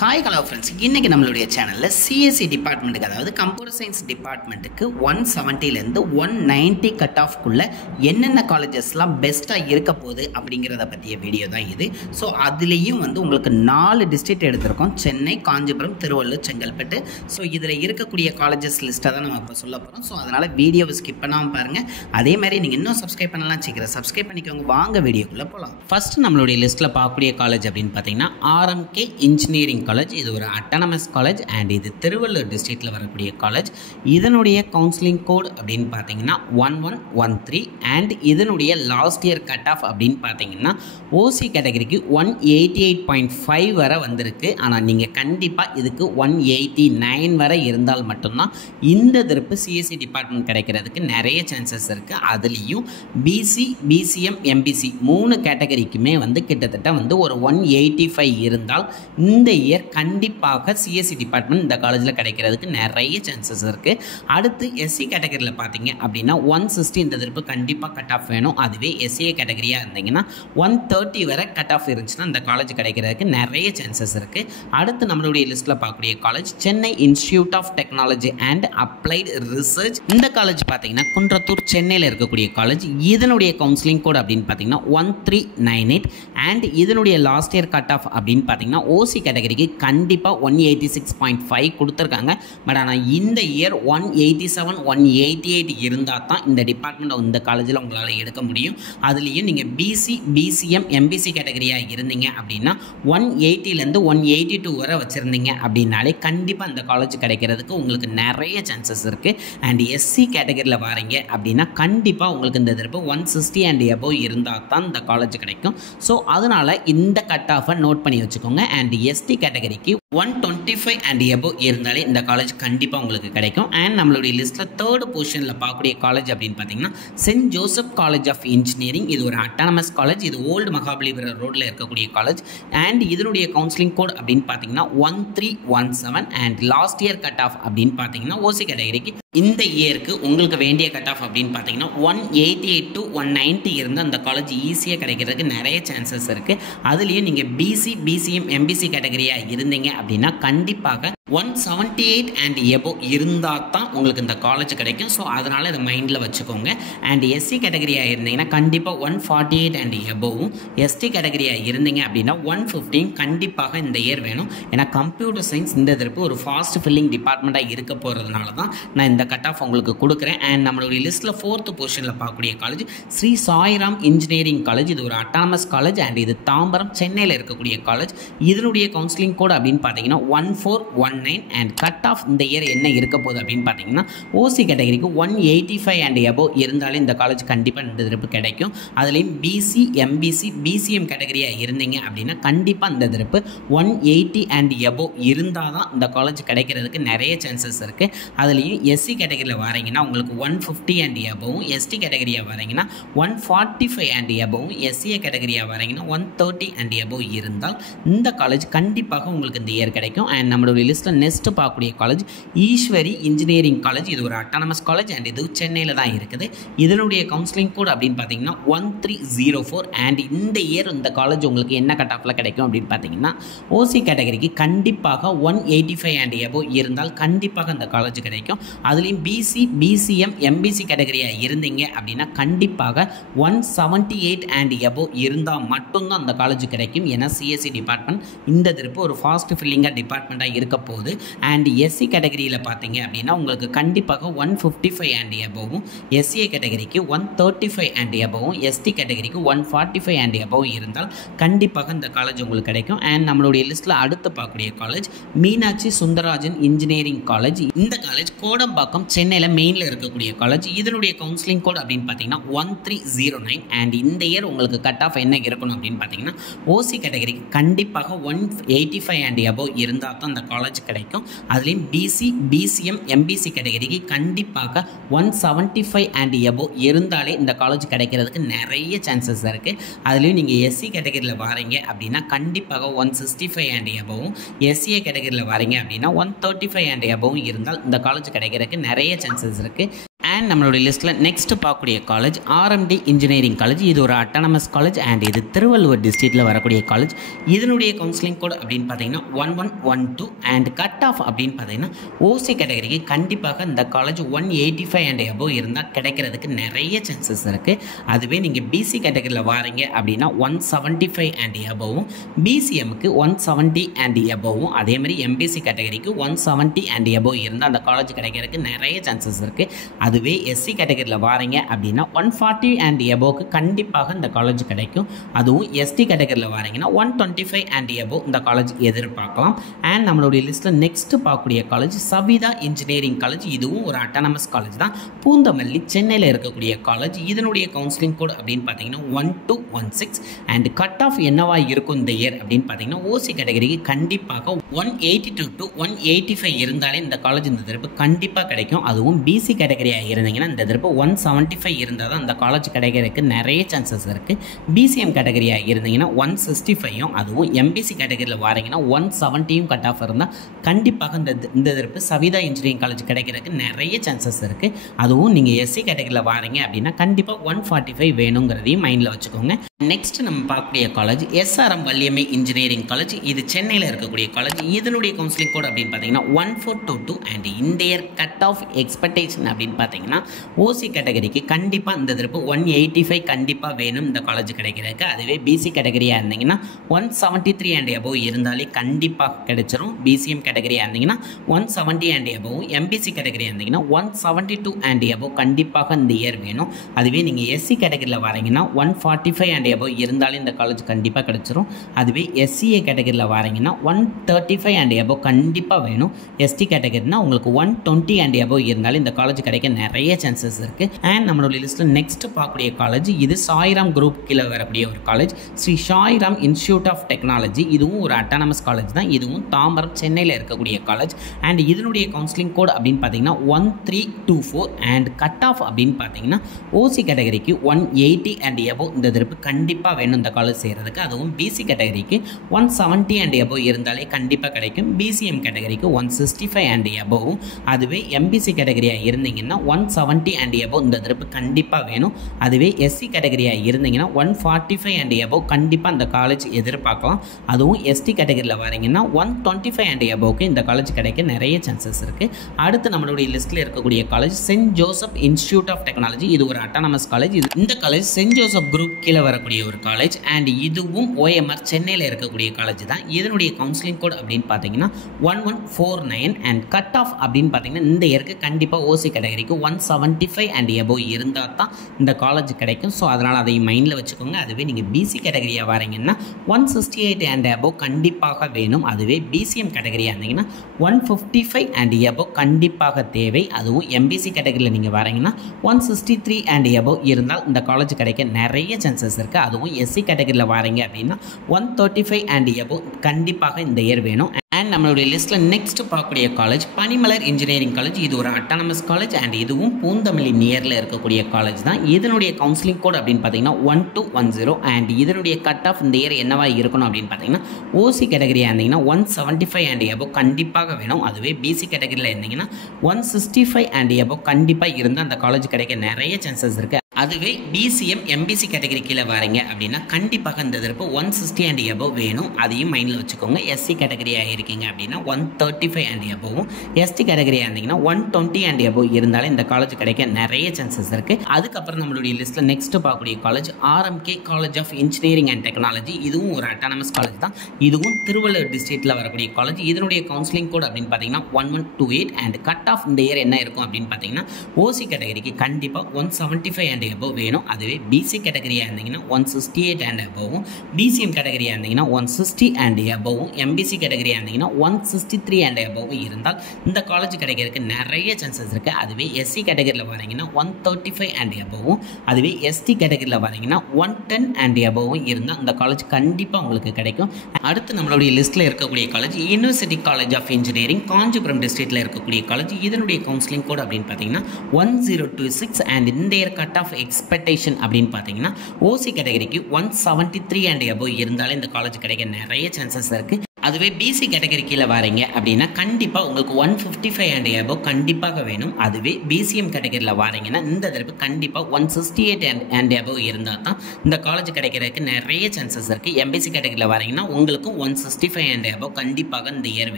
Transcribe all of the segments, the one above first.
Hi hello friends, இன்றைக்கி நம்மளுடைய சேனலில் சிஎஸ்சி டிபார்ட்மெண்ட்டுக்கு, அதாவது கம்ப்யூட்டர் சயின்ஸ் டிபார்ட்மெண்ட்டுக்கு 170லேருந்து 190 கட் ஆஃப்குள்ளே என்னென்ன காலேஜஸ்லாம் பெஸ்ட்டாக இருக்க போகுது அப்படிங்கிறத பற்றிய வீடியோ தான் இது. ஸோ அதுலேயும் உங்களுக்கு 4 டிஸ்ட்ரிக்ட் எடுத்திருக்கோம்: சென்னை, காஞ்சிபுரம், திருவள்ளூர், செங்கல்பட்டு. ஸோ இதில் இருக்கக்கூடிய காலேஜஸ் லிஸ்ட்டை தான் நம்ம இப்போ சொல்ல போகிறோம். ஸோ அதனால் வீடியோவை ஸ்கிப் பண்ணாமல் பாருங்கள். அதே மாதிரி நீங்கள் இன்னும் சப்ஸ்கிரைப் பண்ணலாம், சீக்கிரம் சப்ஸ்கிரைப் பண்ணிக்கோங்க. வாங்க வீடியோக்குள்ளே போகலாம். ஃபஸ்ட்டு நம்மளுடைய லிஸ்ட்டில் பார்க்கக்கூடிய காலேஜ் அப்படின்னு பார்த்தீங்கன்னா ஆர்எம்கே இன்ஜினியரிங் காலேஜ். இது ஒரு அட்டானமஸ் காலேஜ் அண்ட் இது திருவள்ளூர் டிஸ்ட்ரிக்டில் வரக்கூடிய காலேஜ். இதனுடைய கவுன்சிலிங் கோட் அப்படின்னு பார்த்தீங்கன்னா 1113 அண்ட் இதனுடைய லாஸ்ட் இயர் கட் ஆஃப் அப்படின்னு பார்த்தீங்கன்னா ஓசி கேட்டகரிக்கு 188.5 வரை வந்திருக்கு. ஆனால் நீங்கள் கண்டிப்பாக இதுக்கு 189 வரை இருந்தால் மட்டும்தான் இந்த திருப்பு சிஎஸ்சி டிபார்ட்மெண்ட் கிடைக்கிறதுக்கு நிறைய சான்சஸ் இருக்குது. அதுலேயும் பிசி, பிசிஎம், எம்பிசி 3 கேட்டகரிக்குமே கிட்டத்தட்ட ஒரு 185 இருந்தால் இந்த இயர் கண்டிப்பாக சிஎஸ்சி டிபார்ட்மெண்ட் இந்த காலேஜில் கிடைக்கிறதுக்கு நிறைய சான்சஸ் இருக்குது. அடுத்து எஸ்சி கேட்டகரியில் பார்த்தீங்க அப்படின்னா 160 இந்த திருப்பு கண்டிப்பாக கட் ஆஃப் வேணும். அதுவே எஸ்சிஏ கேட்டகரியாக இருந்தீங்கன்னா 130 வரை கட் ஆஃப் இருந்துச்சுன்னா இந்த காலேஜ் கிடைக்கிறதுக்கு நிறைய சான்சஸ் இருக்குது. அடுத்து நம்மளுடைய லிஸ்ட்டில் பார்க்கக்கூடிய college Chennai institute of technology and applied research. இந்த காலேஜ் பார்த்தீங்கன்னா குன்றத்தூர், சென்னையில் இருக்கக்கூடிய காலேஜ். இதனுடைய கவுன்சிலிங் கோட் அப்படின்னு பார்த்தீங்கன்னா 1398 அண்ட் இதனுடைய லாஸ்ட் இயர் கட் ஆஃப் அப்படின்னு பார்த்தீங்கன்னா ஓசி கேட்டகரிக்கு கண்டிப்பாக 186.5 கொடுத்துருக்காங்க. பட் ஆனால் இந்த இயர் 187, 188 இருந்தால் தான் இந்த டிபார்ட்மெண்ட் இந்த காலேஜில் உங்களால் எடுக்க முடியும். அதுலேயும் நீங்கள் பிசி, பிசிஎம், எம்பிசி கேட்டகரியாக இருந்தீங்க அப்படின்னா 180லேருந்து 182 வரை வச்சுருந்தீங்க அப்படின்னாலே கண்டிப்பாக இந்த காலேஜ் கிடைக்கிறதுக்கு உங்களுக்கு நிறைய சான்சஸ் இருக்குது. அண்ட் எஸ்சி கேட்டகரியில் வரீங்க அப்படின்னா கண்டிப்பாக உங்களுக்கு இந்த திருப்பு 160 அண்ட் எபோவ் இருந்தால் தான் இந்த காலேஜ் கிடைக்கும். ஸோ அதனால் இந்த கட் ஆஃபை நோட் பண்ணி வச்சுக்கோங்க. அண்ட் எஸ்டி கேட்டகரிக்கு 125 அண்ட் எபோவ் இருந்தாலே இந்த காலேஜ் கண்டிப்பாக உங்களுக்கு கிடைக்கும். அண்ட் நம்மளுடைய லிஸ்ட்டில் தேர்ட் பொசிஷனில் பார்க்கக்கூடிய காலேஜ் அப்படின்னு பார்த்தீங்கன்னா saint Joseph college of engineering. இது ஒரு அட்டானமஸ் காலேஜ். இது ஓல்டு மகாபலிபுரம் ரோட்டில் இருக்கக்கூடிய காலேஜ். அண்ட் இதனுடைய கவுன்சிலிங் கோட் அப்படின்னு பார்த்தீங்கன்னா 1317 and last year cut off அப்படின்னு பார்த்தீங்கன்னா ஓசி கேட்டகரிக்கு இந்த இயருக்கு உங்களுக்கு வேண்டிய கட் ஆஃப் அப்படின்னு பார்த்தீங்கன்னா 188 to 190 இருந்தால் அந்த காலேஜ் ஈஸியாக கிடைக்கிறதுக்கு நிறைய சான்சஸ் இருக்குது. அதுலேயும் நீங்கள் பிசி, பிசிஎம், எம்பிசி கேட்டகரியாக இருந்தீங்க அப்படின்னா கண்டிப்பாக 178 அண்ட் எபோவ் இருந்தால் தான் உங்களுக்கு இந்த காலேஜ் கிடைக்கும். ஸோ அதனால் இதை மைண்டில் வச்சுக்கோங்க. அண்ட் எஸ்சி கேட்டகரியாக இருந்தீங்கன்னா கண்டிப்பாக 148 அண்ட் எபோவும், எஸ்டி கேட்டகரியாக இருந்தீங்க அப்படின்னா 115 கண்டிப்பாக இந்த இயர் வேணும். ஏன்னா கம்ப்யூட்டர் சயின்ஸ் இந்த திருப்பு ஒரு ஃபாஸ்ட் ஃபில்லிங் டிபார்ட்மெண்ட்டாக இருக்க போகிறதுனால தான் நான் இந்த கட் ஆஃப் உங்களுக்கு கொடுக்குறேன். அண்ட் நம்மளுடைய லிஸ்ட்டில் 4th பொசிஷனில் பார்க்கக்கூடிய college Sri Sairam engineering college. இது ஒரு அட்டானமஸ் காலேஜ் அண்ட் இது தாம்பரம், சென்னையில் இருக்கக்கூடிய காலேஜ். இதனுடைய கவுன்சிலிங் கோட் அப்படின்னு பார்த்தீங்கன்னா 1419 அண்ட் கட் ஆஃப் இந்த இயர் என்ன இருக்க போகுது அப்படின்னு பார்த்தீங்கன்னா ஓசி கேட்டகரிக்கு 185 அண்ட் எபோவ் இருந்தாலே இந்த காலேஜ் கண்டிப்பாக இந்த திருப்பு கிடைக்கும். அதுலேயும் பிசி, எம்பிசி, பிசிஎம் கேட்டகரியாக இருந்தீங்க அப்படின்னா கண்டிப்பாக இந்த திருப்பு 180 அண்ட் எபோவ் இருந்தால் தான் இந்த காலேஜ் கிடைக்கிறதுக்கு நிறைய சான்சஸ் இருக்குது. அதுலேயும் எஸ்சி கேட்டகரியில் வரீங்கன்னா உங்களுக்கு 150 அண்ட் எபோவும், எஸ்டி கேட்டகரியாக வரீங்கன்னா 145 அண்ட் எபோவும், எஸ்சிஏ கேட்டகரியாக வரீங்கன்னா 130 அண்ட் எபோவ் இருந்தால் இந்த காலேஜ் கண்டிப்பாக உங்களுக்கு இந்த இயர் கிடைக்கும். அண்ட் நம்மளுடைய லிஸ்ட்டில் நெக்ஸ்ட் பார்க்கக்கூடிய காலேஜ் ஈஸ்வரி இன்ஜினியரிங் காலேஜ். இது ஒரு அட்டானமஸ் காலேஜ் அண்ட் இது சென்னையில் தான் இருக்குது. இதனுடைய கவுன்சிலிங் கோட் அப்படின்னு பார்த்தீங்கன்னா 1304 அண்ட் இந்த இயர் இந்த காலேஜ் உங்களுக்கு என்ன கட் ஆஃபில் கிடைக்கும் அப்படின்னு பார்த்தீங்கன்னா ஓசி கேட்டகரிக்கு கண்டிப்பாக 185 அண்ட் எபோவ் இருந்தால் கண்டிப்பாக இந்த காலேஜ் கிடைக்கும். அதுலேயும் பிசி, பிசிஎம், எம்பிசி கேட்டகரியாக இருந்தீங்க அப்படின்னா கண்டிப்பாக 178 அண்ட் எபோவ் இருந்தால் மட்டும்தான் அந்த காலேஜ் கிடைக்கும். ஏன்னா சிஎஸ்சி டிபார்ட்மெண்ட் இந்த திருப்பு ஒரு ஃபாஸ்ட் ஃபில்லிங்காக டிபார்ட்மெண்ட்டாக இருக்க போகுது. அண்ட் எஸ்சி கேட்டகரியில் பார்த்தீங்க அப்படின்னா உங்களுக்கு கண்டிப்பாக 155 அண்ட் எபோவும், எஸ்சிஏ கேட்டகரிக்கு 135 அண்ட் எபோவும், எஸ்டி கேட்டகரிக்கு 145 அண்ட் எபோவும் இருந்தால் கண்டிப்பாக இந்த காலேஜ் உங்களுக்கு கிடைக்கும். அண்ட் நம்மளுடைய லிஸ்ட்டில் அடுத்து பார்க்கக்கூடிய college Meenakshi Sundararajan engineering college. இந்த காலேஜ் கோடம்பாக்கம், சென்னையில் மெயினில் இருக்கக்கூடிய காலேஜ். இதனுடைய கவுன்சிலிங் கோட் அப்படின்னு பார்த்தீங்கன்னா 1309 அண்ட் இந்த இயர் உங்களுக்கு கட் ஆஃப் என்ன இருக்கணும் அப்படின்னு பார்த்தீங்கன்னா ஓசி கேட்டகரிக்கு கண்டிப்பாக 185 அண்ட் எபோவ் இருந்தால் தான் இந்த காலேஜ் கிடைக்கும். அதுலேயும் பிசி, பிசிஎம், எம்பிசி கேட்டகரிக்கு கண்டிப்பாக 175 அண்ட் எபோவ் இருந்தாலே இந்த காலேஜ் கிடைக்கிறதுக்கு நிறைய சான்சஸ் இருக்குது. அதுலேயும் நீங்கள் எஸ்சி கேட்டகரியில் வரீங்க அப்படின்னா கண்டிப்பாக 165 அண்ட் எபோவும், எஸ்சிஏ கேட்டகரியில் வரீங்க அப்படின்னா 135 அண்ட் எபோவும் இருந்தால் இந்த காலேஜ் கிடைக்கிறதுக்கு நிறைய சான்சஸ் இருக்குது. அண்ட் நம்மளுடைய லிஸ்ட்டில் நெக்ஸ்ட் பார்க்கக்கூடிய காலேஜ் ஆர்எம்டி இன்ஜினியரிங் காலேஜ். இது ஒரு அட்டானமஸ் காலேஜ் அண்ட் இது திருவள்ளூர் டிஸ்ட்ரிக்டில் வரக்கூடிய காலேஜ். இதனுடைய கவுன்சிலிங் கோட் அப்படின்னு பார்த்தீங்கன்னா 1112 அண்ட் கட் ஆஃப் அப்படின்னு பார்த்தீங்கன்னா ஓசி கேட்டகரிக்கு கண்டிப்பாக இந்த காலேஜ் 185 அண்ட் எபோவ் இருந்தால் கிடைக்கிறதுக்கு நிறைய சான்சஸ் இருக்குது. அதுவே நீங்கள் பிசி கேட்டகரியில் வாரீங்க அப்படின்னா 175 அண்ட் எபோவும், பிசிஎம்க்கு 170 அண்ட் எபோவும், அதே மாதிரி எம்பிசி கேட்டகரிக்கு 170 அண்ட் எபோவ் இருந்தால் அந்த காலேஜ் கிடைக்கிறதுக்கு நிறைய சான்சஸ் இருக்குது. அதுவே எஸ்சி கேட்டகரியில் வாரீங்க அப்படின்னா 140 அண்ட் எபோவுக்கு கண்டிப்பாக இந்த காலேஜ் கிடைக்கும். அதுவும் எஸ்டி கேட்டகரியில் வாரீங்கன்னா 125 அண்ட் எபோவ் இந்த காலேஜ் எதிர்பார்க்கலாம். அண்ட் நம்மளுடைய லிஸ்ட்டில் நெக்ஸ்ட்டு பார்க்கக்கூடிய காலேஜ் சவிதா இன்ஜினியரிங் காலேஜ். இதுவும் ஒரு அட்டானமஸ் காலேஜ் தான். பூந்தமல்லி சென்னையில் இருக்கக்கூடிய காலேஜ். இதனுடைய கவுன்சிலிங் கோட் அப்படின்னு பார்த்தீங்கன்னா 1216 அண்ட் கட் ஆஃப் என்னவா இருக்கும் இந்த இயர் அப்படின்னு பார்த்தீங்கன்னா ஓசி கேட்டகரிக்கு கண்டிப்பாக 182 to 185 இருந்தாலே இந்த காலேஜ் இந்த தடவை கண்டிப்பாக கிடைக்கும். அதுவும் பிசி கேட்டகரியாக இருந்தீங்கன்னா இந்த தடவை 175 இருந்தால் தான் அந்த காலேஜ் கிடைக்கிறதுக்கு நிறைய சான்சஸ் இருக்குது. பிசிஎம் கேட்டகரியாக இருந்தீங்கன்னா 165யும், அதுவும் எம்பிசி கேட்டகரியில் வாரீங்கன்னா 170யும் கட் ஆஃப் இருந்தால் கண்டிப்பாக இந்த தடவை சவிதா இன்ஜினியரிங் காலேஜ் கிடைக்கிறதுக்கு நிறைய சான்சஸ் இருக்குது. அதுவும் நீங்கள் எஸ்சி கேட்டகரியில் வாரீங்க அப்படின்னா கண்டிப்பாக 145 வேணுங்கிறதையும் மைண்டில் வச்சுக்கோங்க. நெக்ஸ்ட் நம்ம பார்க்கக்கூடிய college SRM Valliammai engineering college. இது சென்னையில் இருக்கக்கூடிய காலேஜ். இதனுடைய கவுன்சிலிங் கோட் அப்படின்னு பார்த்தீங்கன்னா 1422 அண்ட் இந்த இயர் கட் ஆஃப் எக்ஸ்பெக்டேஷன் அப்படின்னு பார்த்தீங்கன்னா ஓசி கேட்டகரிக்கு கண்டிப்பாக இந்த தடவை 185 கண்டிப்பாக வேணும் இந்த காலேஜ் கிடைக்கிறதுக்கு. அதுவே பிசி கேட்டகரியாக இருந்தீங்கன்னா 173 அண்ட் எபோவ் இருந்தாலே கண்டிப்பாக கிடைச்சிரும். பிசிஎம் கேட்டகரியாக இருந்தீங்கன்னா 170 அண்ட் எபோவும், எம்பிசி கேட்டகரியாக இருந்தீங்கன்னா 172 அண்ட் எபோவ் கண்டிப்பாக இந்த இயர் வேணும். அதுவே நீங்கள் எஸ்சி கேட்டகரியில் வாரீங்கன்னா 145 அண்ட் எபோவ் இருந்தாலும் இந்த காலேஜ் கண்டிப்பாக கிடைச்சிரும். அதுவே எஸ்சிஏ கேட்டகரியில் வாரீங்கன்னா 135 அண்ட் எபோவ் கண்டிப்பாக வேணும். எஸ்டி கேட்டகரினா உங்களுக்கு 120 அண்ட் எபோவ் இருந்தாலும் இந்த காலேஜ் கிடைக்க நிறைய சான்சஸ் இருக்குது. அண்ட் நம்மளுடைய லிஸ்ட்டில் நெக்ஸ்ட் பார்க்கக்கூடிய காலேஜ் இது சாய்ராம் குரூப் கீழே வரக்கூடிய ஒரு college, Sri Sairam institute of technology. இதுவும் ஒரு அட்டானமஸ் காலேஜ் தான். இதுவும் தாம்பரம் சென்னையில் இருக்கக்கூடிய காலேஜ். அண்ட் இதனுடைய கவுன்சிலிங் கோட் அப்படின்னு பார்த்தீங்கன்னா 1324 அண்ட் கட் ஆஃப் அப்படின்னு பார்த்தீங்கன்னா ஓசி கேட்டகரிக்கு 180 அண்ட் எபோவ் இந்த தடவை கண்டிப்பாக வேணும் இந்த காலேஜ் செய்கிறதுக்கு. அதுவும் பிசி கேட்டகரிக்கு 170 அண்ட் எபோவ் இருந்தாலே கண்டிப்பாக கிடைக்கும். பிசிஎம் கேட்டகரிக்கு 165 அண்ட் எபோவும், அதுவே எம்பிசி கேட்டகரியாக இருந்தீங்கன்னா 170 அண்ட் எபோவ் இந்த தடவை கண்டிப்பாக வேணும். அதுவே எஸ்சி கேட்டகரியாக இருந்தீங்கன்னா 145 அண்ட் எபோவ் கண்டிப்பாக இந்த காலேஜ் எதிர்பார்க்கலாம். அதுவும் எஸ்டி கேட்டகரியில் வரீங்கன்னா 125 அண்ட் எபோவுக்கு இந்த காலேஜ் கிடைக்க நிறைய சான்சஸ் இருக்குது. அடுத்து நம்மளுடைய லிஸ்ட்டில் இருக்கக்கூடிய college saint Joseph institute of technology. இது ஒரு அட்டானமஸ் காலேஜ். இந்த காலேஜ் சென்ட் ஜோசப் குரூப் கீழே வரக்கூடிய ஒரு காலேஜ். அண்ட் இதுவும் OMR சென்னையில் இருக்கக்கூடிய காலேஜ் தான். இதனுடைய கவுன்சிலிங் கோட் அப்படின்னு பார்த்தீங்கன்னா 1149 அண்ட் கட் ஆஃப் அப்படின்னு பார்த்தீங்கன்னா இந்த இயருக்கு கண்டிப்பாக ஓசி கேட்டகரிக்கு 175 அண்ட் எபோவ் இருந்தால் தான் இந்த காலேஜ் கிடைக்கும். ஸோ அதனால் அதை மைண்டில் வச்சுக்கோங்க. அதுவே நீங்கள் பிசி கேட்டகரியாக வரீங்கன்னா 168 அண்ட் எபோவ் கண்டிப்பாக வேணும். அதுவே பிசிஎம் கேட்டகரியாக இருந்தீங்கன்னா 155 அண்ட் எபோவ் கண்டிப்பாக தேவை. அதுவும் எம்பிசி கேட்டகரியில் நீங்கள் வரீங்கன்னா 163 அண்ட் எபோவ் இருந்தால் இந்த காலேஜ் கிடைக்க நிறைய சான்சஸ் இருக்குது. அதுவும் எஸ்சி கேட்டகரியில் வரீங்க அப்படின்னா 135 அண்ட் எபோவ் கண்டிப்பாக இந்த இயர் வேணும். அண்ட் நம்மளுடைய லிஸ்ட்டில் நெக்ஸ்ட் பார்க்கக்கூடிய காலேஜ் பனிமலர் இன்ஜினியரிங் காலேஜ். இது ஒரு அட்டானமஸ் காலேஜ் அண்ட் இதுவும் பூந்தமல்லி நியரில் இருக்கக்கூடிய காலேஜ் தான். இதனுடைய கவுன்சிலிங் கோட் அப்படின்னு பார்த்தீங்கன்னா 1210 அண்ட் இதனுடைய கட் ஆஃப் இந்த இயர் என்னவா இருக்கணும் அப்படின்னு பார்த்தீங்கன்னா ஓசி கேட்டகரியாக இருந்தீங்கன்னா 175 அண்ட் எபோவ் கண்டிப்பாக வேணும். அதுவே பிசி கேட்டகரியில் இருந்தீங்கன்னா 165 அண்ட் எபோவ் கண்டிப்பாக இருந்தால் அந்த காலேஜ் கிடைக்க நிறைய சான்சஸ் இருக்குது. அதுவே பிசிஎம் எம்பிசி கேட்டகரி கீழே வரீங்க அப்படின்னா கண்டிப்பாக இந்த தடவை 160 அண்ட் எபோவ் வேணும். அதையும் மைண்டில் வச்சுக்கோங்க. எஸ்சி கேட்டகரியாக இருக்கீங்க அப்படின்னா 135 அண்ட் எபோவும், எஸ்டி கேட்டகரியாக இருந்தீங்கன்னா 120 அண்ட் எபோவ் இருந்தாலும் இந்த காலேஜ் கிடைக்க நிறைய சான்சஸ் இருக்குது. அதுக்கப்புறம் நம்மளுடைய லிஸ்ட்டில் நெக்ஸ்ட் பார்க்கக்கூடிய college RMK college of engineering and technology. இதுவும் ஒரு அட்டானமஸ் காலேஜ் தான். இதுவும் திருவள்ளூர் டிஸ்ட்ரிக்டில் வரக்கூடிய காலேஜ். இதனுடைய கவுன்சிலிங் கோட் அப்படின்னு பார்த்தீங்கன்னா 1128 அண்ட் கட் ஆஃப் இந்த இயர் என்ன இருக்கும் அப்படின்னு பார்த்தீங்கன்னா ஓசி கேட்டகரிக்கு கண்டிப்பாக 175 அண்ட் எபோவ் வேணும். அதுவே பிசி கேட்டகரியாக இருந்தீங்கன்னா 168 அண்ட் எபோவும், பிசிஎம் கேட்டகரியாக இருந்தீங்கன்னா 160 அண்ட் எபோவும், எம்பிசி கேட்டகரியாக இருந்தீங்கன்னா 163 அண்ட் எபோவும் இருந்தால் இந்த காலேஜ் கிடைக்கிறதுக்கு நிறைய சான்சஸ் இருக்குது. அதுவே எஸ்சி கேட்டகரியில் வரீங்கன்னா 135 அண்ட் எபோவும், அதுவே எஸ்டி கேட்டகரியில் வரீங்கன்னா 110 அண்ட் எபோவும் இருந்தால் இந்த காலேஜ் கண்டிப்பாக உங்களுக்கு கிடைக்கும். அடுத்து நம்மளுடைய லிஸ்ட்டில் இருக்கக்கூடிய college university college of engineering Kanchipuram டிஸ்ட்ரிக்டில் இருக்கக்கூடிய காலேஜ். இதனுடைய கவுன்சிலிங் கோட் அப்படின்னு பார்த்தீங்கன்னா 1026 அண்ட் இந்த இயர் கட் ஆஃப் எக்ஸ்பெக்டேஷன் அப்படின்னு பார்த்தீங்கன்னா ஓசி கேட்டகரிக்கு 173 அண்ட் எபோவ் இருந்தாலும் இந்த காலேஜ் கிடைக்க நிறைய சான்சஸ் இருக்குது. அதுவே பிசி கேட்டகரி கீழே வரீங்க அப்படின்னா கண்டிப்பாக உங்களுக்கு 155 அண்ட் எபோவ் கண்டிப்பாக வேணும். அதுவே பிசிஎம் கேட்டகரியில் வரீங்கன்னா இந்த தடவை கண்டிப்பாக 168 அண்ட் எபோவ் இருந்தால் தான் இந்த காலேஜ் கிடைக்கிறதுக்கு நிறைய சான்சஸ் இருக்குது. எம்பிசி கேட்டகரியில் வரீங்கன்னா உங்களுக்கு 165 அண்ட் எபோவ் கண்டிப்பாக இந்த இயர்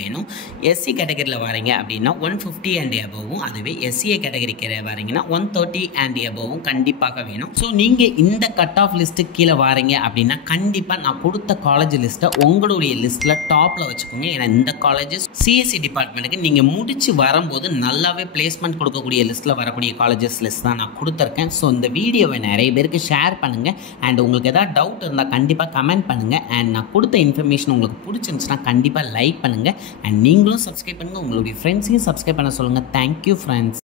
வேணும். எஸ்சி கேட்டகரியில் வரீங்க அப்படின்னா 150 அண்ட் எபோவும், அதுவே எஸ்சிஏ கேட்டகரிக்கு வரீங்கன்னா 130 அண்ட் எபோவும் கண்டிப்பாக வேணும். ஸோ நீங்கள் இந்த கட் ஆஃப் லிஸ்ட்டுக்கு கீழே வரீங்க அப்படின்னா கண்டிப்பாக நான் கொடுத்த காலேஜ் லிஸ்ட்டை உங்களுடைய லிஸ்ட்டில் டாப்பில் வச்சுக்கோங்க. ஏன்னா இந்த காலேஜஸ் சிஎஸ்சி டிபார்ட்மெண்ட்டுக்கு நீங்கள் முடிச்சு வரும்போது நல்லாவே பிளேஸ்மெண்ட் கொடுக்கக்கூடிய லிஸ்ட்டில் வரக்கூடிய காலேஜஸ் லிஸ்ட் தான் நான் கொடுத்துருக்கேன். ஸோ இந்த வீடியோவை நிறைய பேருக்கு ஷேர் பண்ணுங்கள். அண்ட் உங்களுக்கு எதாவது டவுட் இருந்தால் கண்டிப்பாக கமெண்ட் பண்ணுங்கள். அண்ட் நான் கொடுத்த இன்ஃபர்மேஷன் உங்களுக்கு பிடிச்சிருந்துச்சுன்னா கண்டிப்பாக லைக் பண்ணுங்கள். அண்ட் நீங்களும் சப்ஸ்கிரைப் பண்ணுங்கள். உங்களுடைய ஃப்ரெண்ட்ஸையும் சப்ஸ்கிரைப் பண்ண சொல்லுங்கள். Thank you friends.